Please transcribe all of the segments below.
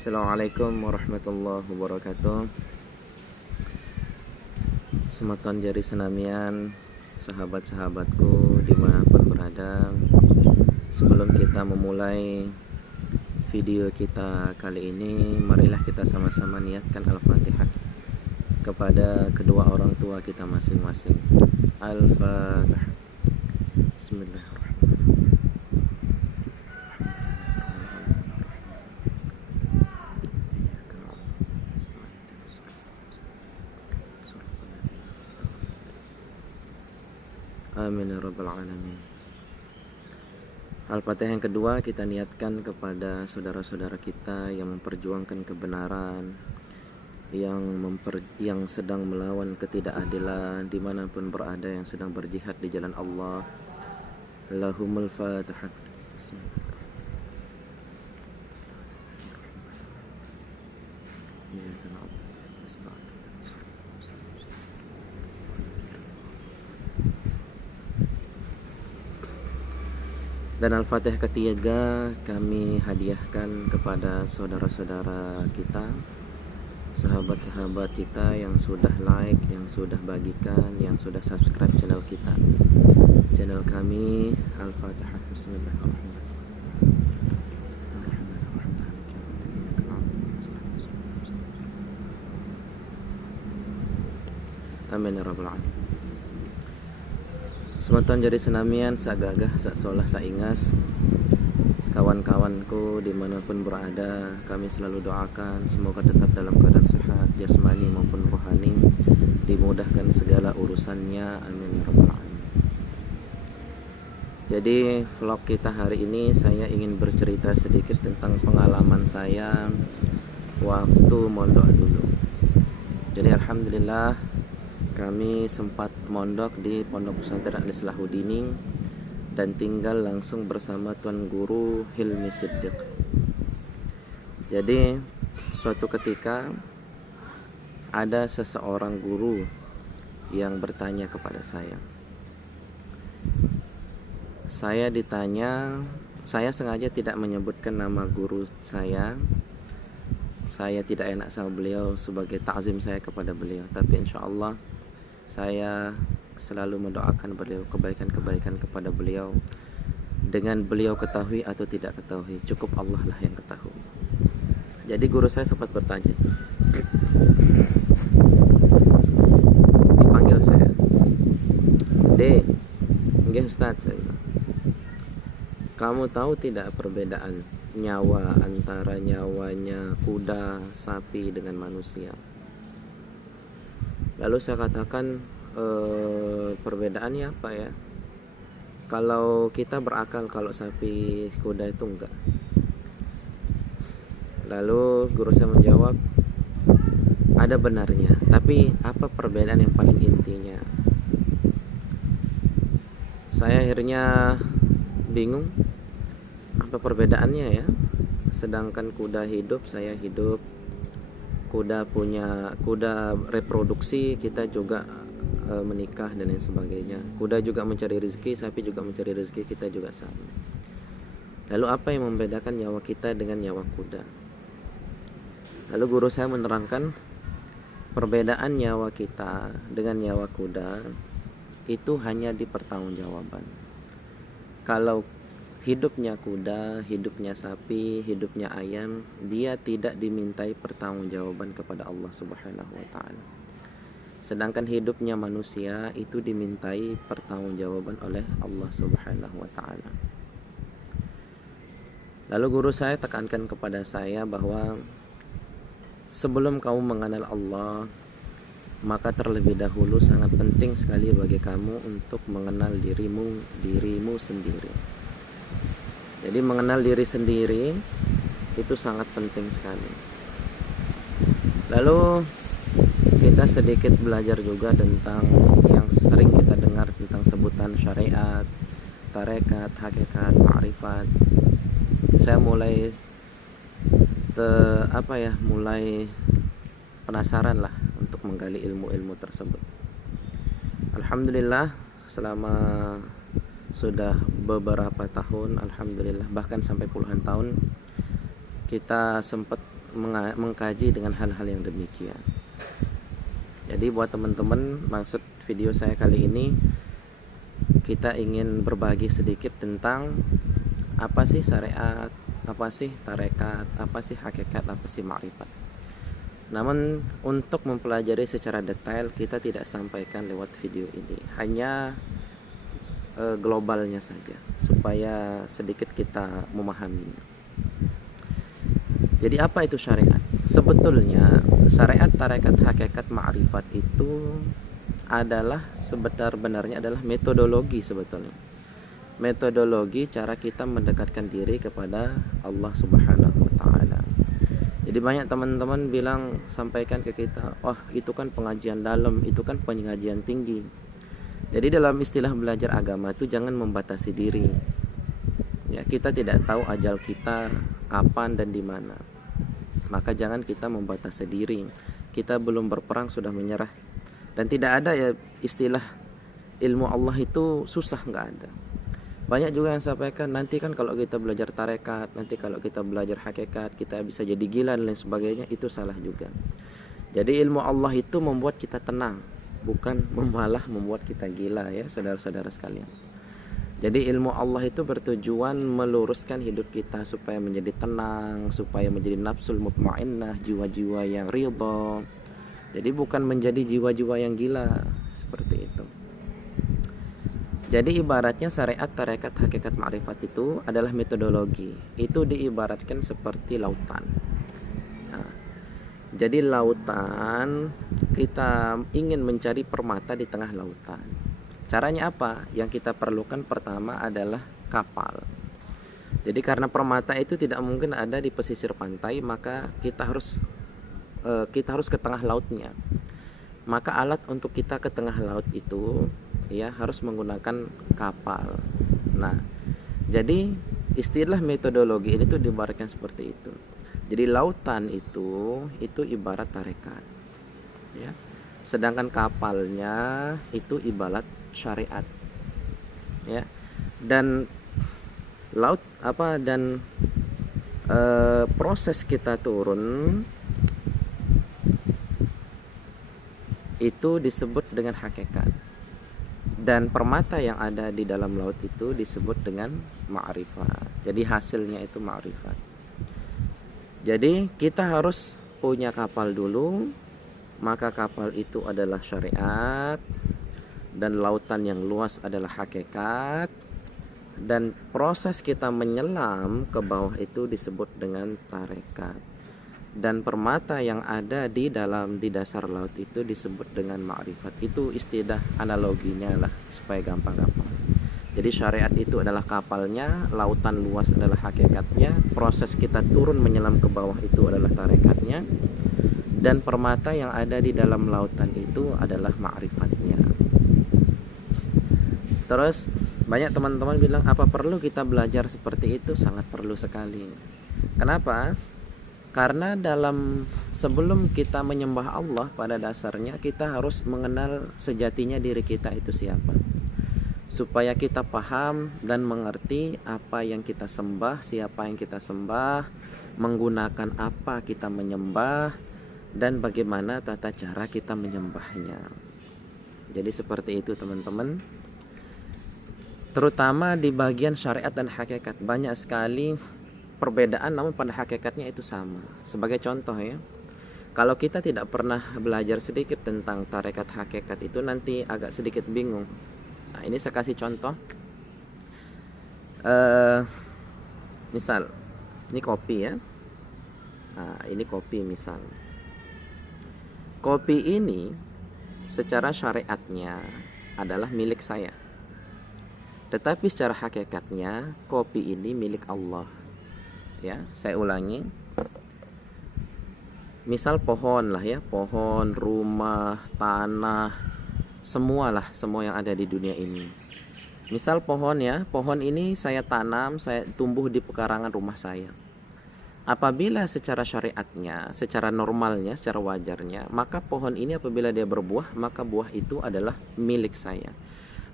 Assalamualaikum warahmatullahi wabarakatuh. Semeton jari senamian, sahabat-sahabatku dimanapun berada. Sebelum kita memulai video kita kali ini, marilah kita sama-sama niatkan Al-Fatihah kepada kedua orang tua kita masing-masing. Al-Fatihah. Bismillahirrahmanirrahim. Amin ya rabbal alamin. Al-Fatihah yang kedua kita niatkan kepada saudara-saudara kita yang memperjuangkan kebenaran, yang sedang melawan ketidakadilan dimanapun berada, yang sedang berjihad di jalan Allah. Lahumul Fatihah. Dan Al-Fatihah ketiga kami hadiahkan kepada saudara-saudara kita, sahabat-sahabat kita yang sudah like, yang sudah bagikan, yang sudah subscribe channel kita, channel kami. Al-Fatihah. Bismillahirrahmanirrahim. Amin ya rabbal alamin. Semeton jadi senamian, sagagah, sasolah, saingas, kawan-kawanku dimanapun berada, kami selalu doakan semoga tetap dalam keadaan sehat jasmani maupun rohani, dimudahkan segala urusannya, amin ya rabbal alamin. Jadi vlog kita hari ini saya ingin bercerita sedikit tentang pengalaman saya waktu mondok dulu. Jadi alhamdulillah kami sempat mondok di Pondok Pesantren Al-Islahuddin dan tinggal langsung bersama Tuan Guru Hilmi Siddiq. Jadi suatu ketika ada seseorang guru yang bertanya kepada saya. Saya ditanya, saya sengaja tidak menyebutkan nama guru saya. Saya tidak enak sama beliau sebagai takzim saya kepada beliau, tapi insya Allah saya selalu mendoakan beliau kebaikan-kebaikan kepada beliau. Dengan beliau ketahui atau tidak ketahui, cukup Allah lah yang ketahui. Jadi guru saya sempat bertanya, dipanggil saya, "Dek, nggih Ustaz," saya bilang, "kamu tahu tidak perbedaan nyawa antara nyawanya kuda, sapi dengan manusia?" Lalu saya katakan, perbedaannya apa ya? Kalau kita berakal, kalau sapi, kuda itu enggak. Lalu guru saya menjawab, ada benarnya, tapi apa perbedaan yang paling intinya? Saya akhirnya bingung, apa perbedaannya ya? Sedangkan kuda hidup, saya hidup. Kuda reproduksi, kita juga menikah dan lain sebagainya. Kuda juga mencari rezeki, sapi juga mencari rezeki, kita juga sama. Lalu apa yang membedakan nyawa kita dengan nyawa kuda? Lalu guru saya menerangkan, perbedaan nyawa kita dengan nyawa kuda itu hanya di pertanggungjawaban. Kalau hidupnya kuda, hidupnya sapi, hidupnya ayam, dia tidak dimintai pertanggungjawaban kepada Allah Subhanahu wa taala. Sedangkan hidupnya manusia itu dimintai pertanggungjawaban oleh Allah Subhanahu wa taala. Lalu guru saya tekankan kepada saya bahwa sebelum kamu mengenal Allah, maka terlebih dahulu sangat penting sekali bagi kamu untuk mengenal dirimu sendiri. Jadi mengenal diri sendiri itu sangat penting sekali. Lalu kita sedikit belajar juga tentang yang sering kita dengar tentang sebutan syariat, tarekat, hakikat, ma'rifat. Saya mulai mulai penasaran lah untuk menggali ilmu-ilmu tersebut. Alhamdulillah selama sudah beberapa tahun, alhamdulillah bahkan sampai puluhan tahun, kita sempat mengkaji dengan hal-hal yang demikian. Jadi buat teman-teman, maksud video saya kali ini kita ingin berbagi sedikit tentang apa sih syariat, apa sih tarekat, apa sih hakikat, apa sih ma'rifat. Namun untuk mempelajari secara detail kita tidak sampaikan lewat video ini, hanya globalnya saja supaya sedikit kita memahaminya. Jadi apa itu syariat? Sebetulnya syariat, tarekat, hakikat, ma'rifat itu adalah sebenar-benarnya adalah metodologi sebetulnya. Metodologi cara kita mendekatkan diri kepada Allah Subhanahu wa taala. Jadi banyak teman-teman bilang, sampaikan ke kita, "Oh, itu kan pengajian dalam, itu kan pengajian tinggi." Jadi dalam istilah belajar agama itu jangan membatasi diri. Ya, kita tidak tahu ajal kita kapan dan di mana. Maka jangan kita membatasi diri. Kita belum berperang sudah menyerah. Dan tidak ada ya istilah ilmu Allah itu susah, nggak ada. Banyak juga yang sampaikan, nanti kan kalau kita belajar tarekat, nanti kalau kita belajar hakikat, kita bisa jadi gila dan lain sebagainya. Itu salah juga. Jadi ilmu Allah itu membuat kita tenang, bukan malah membuat kita gila ya saudara-saudara sekalian. Jadi ilmu Allah itu bertujuan meluruskan hidup kita supaya menjadi tenang, supaya menjadi nafsul mutmainnah, jiwa-jiwa yang ridha. Jadi bukan menjadi jiwa-jiwa yang gila seperti itu. Jadi ibaratnya syariat, tarekat, hakikat, ma'rifat itu adalah metodologi. Itu diibaratkan seperti lautan. Nah, jadi lautan, kita ingin mencari permata di tengah lautan. Caranya apa? Yang kita perlukan pertama adalah kapal. Jadi karena permata itu tidak mungkin ada di pesisir pantai, maka kita harus ke tengah lautnya. Maka alat untuk kita ke tengah laut itu ya harus menggunakan kapal. Nah, jadi istilah metodologi ini tuh diibaratkan seperti itu. Jadi lautan itu ibarat tarekat. Ya. Sedangkan kapalnya itu ibarat syariat. Ya. Dan laut proses kita turun itu disebut dengan hakikat, dan permata yang ada di dalam laut itu disebut dengan ma'rifat. Jadi hasilnya itu ma'rifat. Jadi kita harus punya kapal dulu, maka kapal itu adalah syariat, dan lautan yang luas adalah hakikat, dan proses kita menyelam ke bawah itu disebut dengan tarekat, dan permata yang ada di dasar laut itu disebut dengan ma'rifat. Itu istilah analoginya lah supaya gampang-gampang. Jadi syariat itu adalah kapalnya, lautan luas adalah hakikatnya, proses kita turun menyelam ke bawah itu adalah tarekatnya, dan permata yang ada di dalam lautan itu adalah ma'rifatnya. Terus banyak teman-teman bilang, apa perlu kita belajar seperti itu? Sangat perlu sekali. Kenapa? Karena sebelum kita menyembah Allah, pada dasarnya kita harus mengenal sejatinya diri kita itu siapa, supaya kita paham dan mengerti apa yang kita sembah, siapa yang kita sembah, menggunakan apa kita menyembah, dan bagaimana tata cara kita menyembahnya. Jadi seperti itu teman-teman. Terutama di bagian syariat dan hakikat banyak sekali perbedaan, namun pada hakikatnya itu sama. Sebagai contoh ya, kalau kita tidak pernah belajar sedikit tentang tarekat hakikat itu nanti agak sedikit bingung. Nah, ini saya kasih contoh. Misal, ini kopi ya. Nah, ini kopi misal. Kopi ini secara syariatnya adalah milik saya. Tetapi secara hakikatnya kopi ini milik Allah. Ya, saya ulangi. Misal pohon lah ya, pohon, rumah, tanah, semua yang ada di dunia ini. Misal pohon ya, pohon ini saya tanam, saya tumbuh di pekarangan rumah saya. Apabila secara syariatnya, secara normalnya, secara wajarnya, maka pohon ini apabila dia berbuah, maka buah itu adalah milik saya.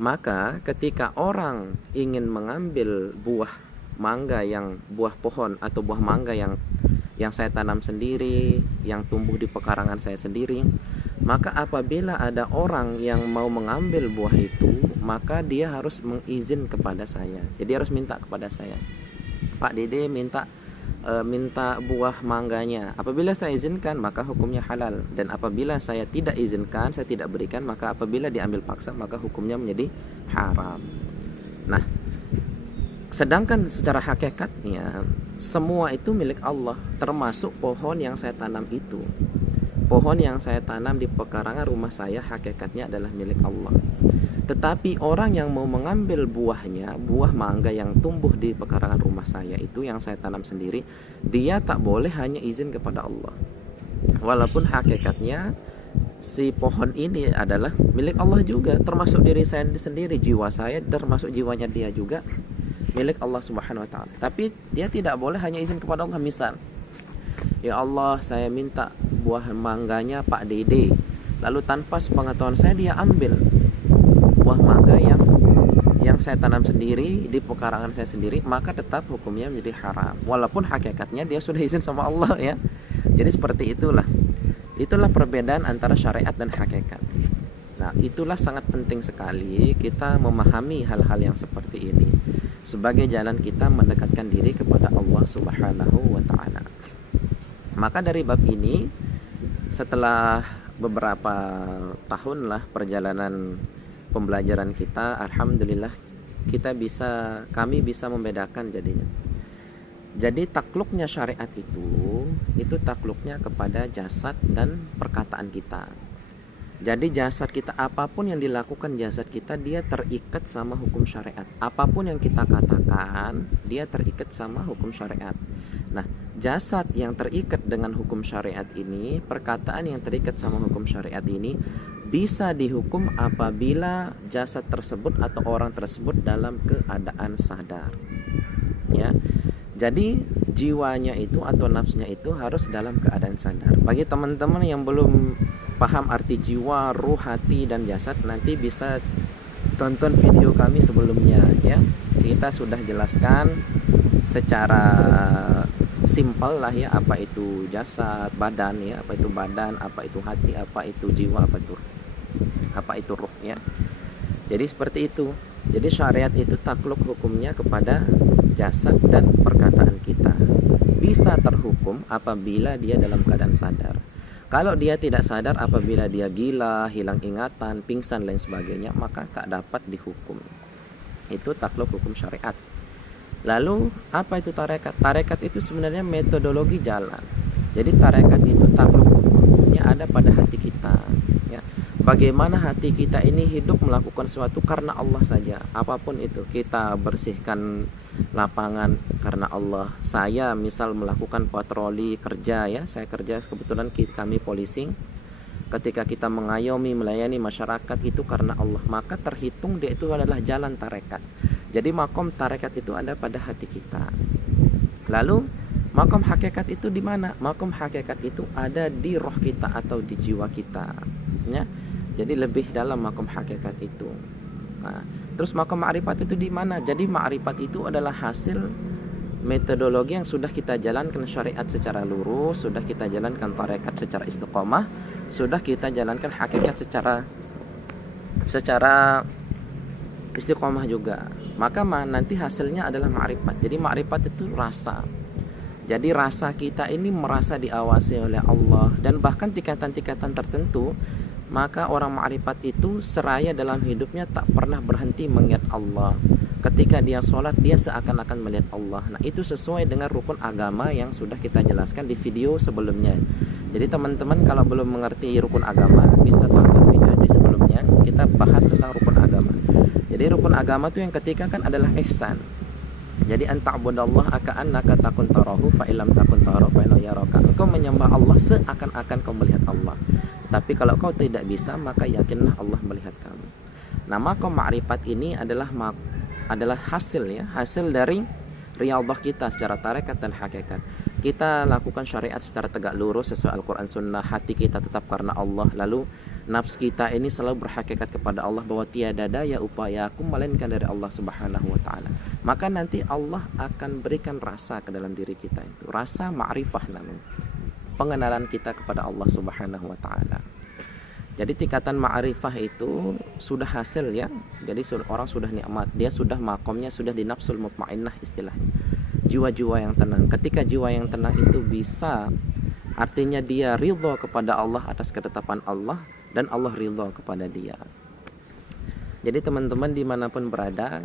Maka ketika orang ingin mengambil buah pohon atau buah mangga yang yang saya tanam sendiri, yang tumbuh di pekarangan saya sendiri. Maka apabila ada orang yang mau mengambil buah itu, maka dia harus mengizin kepada saya. Jadi harus minta kepada saya, Pak Dede minta buah mangganya. Apabila saya izinkan maka hukumnya halal, dan apabila saya tidak izinkan, saya tidak berikan, maka apabila diambil paksa maka hukumnya menjadi haram. Nah, sedangkan secara hakikatnya semua itu milik Allah, termasuk pohon yang saya tanam itu. Pohon yang saya tanam di pekarangan rumah saya hakikatnya adalah milik Allah. Tetapi orang yang mau mengambil buahnya, buah mangga yang tumbuh di pekarangan rumah saya itu yang saya tanam sendiri, dia tak boleh hanya izin kepada Allah. Walaupun hakikatnya si pohon ini adalah milik Allah juga, termasuk diri saya sendiri, jiwa saya termasuk jiwanya dia juga milik Allah Subhanahu wa taala. Tapi dia tidak boleh hanya izin kepada Allah. Misal, ya Allah, saya minta buah mangganya Pak Dede, lalu tanpa sepengetahuan saya dia ambil buah mangga yang saya tanam sendiri di pekarangan saya sendiri, maka tetap hukumnya menjadi haram, walaupun hakikatnya dia sudah izin sama Allah ya. Jadi seperti itulah perbedaan antara syariat dan hakikat. Nah, itulah sangat penting sekali kita memahami hal-hal yang seperti ini sebagai jalan kita mendekatkan diri kepada Allah Subhanahu wa taala. Maka dari bab ini, setelah beberapa tahun lah perjalanan pembelajaran kita, alhamdulillah kami bisa membedakan jadinya. Jadi takluknya syariat itu takluknya kepada jasad dan perkataan kita. Jadi jasad kita, apapun yang dilakukan jasad kita, dia terikat sama hukum syariat. Apapun yang kita katakan, dia terikat sama hukum syariat. Nah, jasad yang terikat dengan hukum syariat ini, perkataan yang terikat sama hukum syariat ini, bisa dihukum apabila jasad tersebut atau orang tersebut dalam keadaan sadar. Ya. Jadi jiwanya itu atau nafsunya itu harus dalam keadaan sadar. Bagi teman-teman yang belum paham arti jiwa, ruh, hati, dan jasad, nanti bisa tonton video kami sebelumnya ya. Kita sudah jelaskan secara simpel lah ya, apa itu jasad, badan ya, apa itu badan, apa itu hati, apa itu jiwa, apa itu ruh ya. Jadi seperti itu. Jadi syariat itu takluk hukumnya kepada jasad dan perkataan kita. Bisa terhukum apabila dia dalam keadaan sadar. Kalau dia tidak sadar, apabila dia gila, hilang ingatan, pingsan, lain sebagainya, maka tak dapat dihukum. Itu takluk hukum syariat. Lalu apa itu tarekat? Tarekat itu sebenarnya metodologi jalan. Jadi tarekat itu takluk hukumnya ada pada hati kita ya. Bagaimana hati kita ini hidup melakukan sesuatu karena Allah saja. Apapun itu, kita bersihkan lapangan karena Allah. Saya misal melakukan patroli kerja ya, saya kerja kebetulan kami polisi. Ketika kita mengayomi, melayani masyarakat itu karena Allah, maka terhitung dia itu adalah jalan tarekat. Jadi makom tarekat itu ada pada hati kita. Lalu makom hakikat itu di mana? Makom hakikat itu ada di roh kita atau di jiwa kita ya. Jadi lebih dalam makom hakikat itu. Nah, terus makom ma'rifat itu di mana? Jadi ma'rifat itu adalah hasil metodologi yang sudah kita jalankan syariat secara lurus, sudah kita jalankan tarekat secara istiqomah, sudah kita jalankan hakikat secara istiqomah juga. Maka nanti hasilnya adalah ma'rifat. Jadi ma'rifat itu rasa. Jadi rasa kita ini merasa diawasi oleh Allah, dan bahkan tingkatan-tingkatan tertentu. Maka orang ma'rifat itu seraya dalam hidupnya tak pernah berhenti mengingat Allah. Ketika dia sholat, dia seakan-akan melihat Allah. Nah, itu sesuai dengan rukun agama yang sudah kita jelaskan di video sebelumnya. Jadi teman-teman kalau belum mengerti rukun agama, bisa tonton video di sebelumnya. Kita bahas tentang rukun agama. Jadi rukun agama itu yang ketiga kan adalah ihsan. Jadi anta'budallaha ka'annaka takun tarahu fa illam takun tarahu fa innahu yaraka. Engkau menyembah Allah seakan-akan kau melihat Allah. Tapi kalau kau tidak bisa, maka yakinlah Allah melihat kamu. Nah, makom ma'rifat ini adalah hasil ya, hasil dari riyadhah kita secara tarekat dan hakikat. Kita lakukan syariat secara tegak lurus sesuai Al-Quran Sunnah, hati kita tetap karena Allah, lalu nafs kita ini selalu berhakikat kepada Allah bahwa tiada daya upaya aku melainkan dari Allah Subhanahu wa taala. Maka nanti Allah akan berikan rasa ke dalam diri kita itu, rasa ma'rifah namanya. Pengenalan kita kepada Allah Subhanahu wa taala. Jadi tingkatan ma'rifah itu sudah hasil ya. Jadi orang sudah nikmat, dia sudah makomnya sudah di nafsul mutmainnah istilahnya. Jiwa-jiwa yang tenang. Ketika jiwa yang tenang itu bisa, artinya dia ridho kepada Allah atas ketetapan Allah dan Allah ridho kepada dia. Jadi teman-teman dimanapun berada,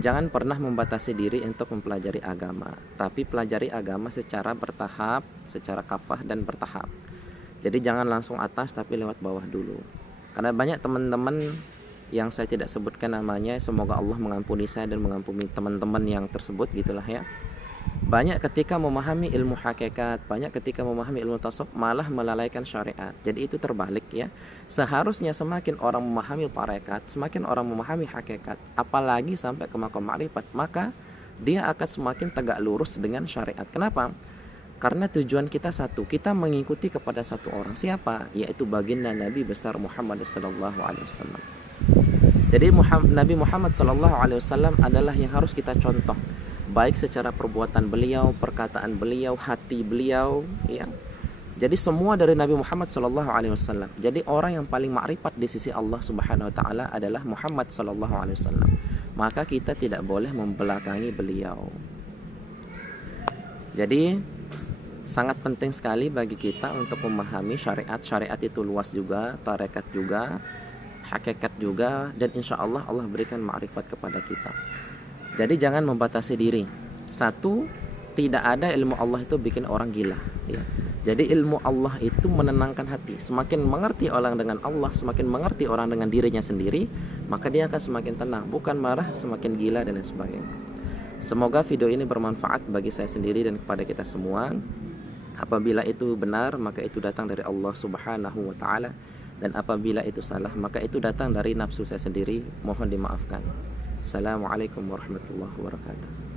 jangan pernah membatasi diri untuk mempelajari agama, tapi pelajari agama secara bertahap, secara kafah dan bertahap. Jadi jangan langsung atas tapi lewat bawah dulu. Karena banyak teman-teman yang saya tidak sebutkan namanya, semoga Allah mengampuni saya dan mengampuni teman-teman yang tersebut gitulah ya. Banyak ketika memahami ilmu hakikat, banyak ketika memahami ilmu tasawuf malah melalaikan syariat. Jadi itu terbalik ya. Seharusnya semakin orang memahami tarekat, semakin orang memahami hakikat, apalagi sampai ke maqam ma'rifat, maka dia akan semakin tegak lurus dengan syariat. Kenapa? Karena tujuan kita satu, kita mengikuti kepada satu orang. Siapa? Yaitu baginda Nabi besar Muhammad sallallahu alaihi wasallam. Jadi Nabi Muhammad SAW adalah yang harus kita contoh, baik secara perbuatan beliau, perkataan beliau, hati beliau, ya. Jadi semua dari Nabi Muhammad SAW. Jadi orang yang paling makrifat di sisi Allah Subhanahu Wa Taala adalah Muhammad SAW. Maka kita tidak boleh membelakangi beliau. Jadi sangat penting sekali bagi kita untuk memahami syariat. Syariat itu luas juga, tarekat juga, hakikat juga, dan insya Allah Allah berikan ma'rifat kepada kita. Jadi jangan membatasi diri. Satu, tidak ada ilmu Allah itu bikin orang gila ya. Jadi ilmu Allah itu menenangkan hati. Semakin mengerti orang dengan Allah, semakin mengerti orang dengan dirinya sendiri, maka dia akan semakin tenang, bukan marah, semakin gila dan lain sebagainya. Semoga video ini bermanfaat bagi saya sendiri dan kepada kita semua. Apabila itu benar, maka itu datang dari Allah Subhanahu wa taala. Dan apabila itu salah, maka itu datang dari nafsu saya sendiri. Mohon dimaafkan. Assalamualaikum warahmatullahi wabarakatuh.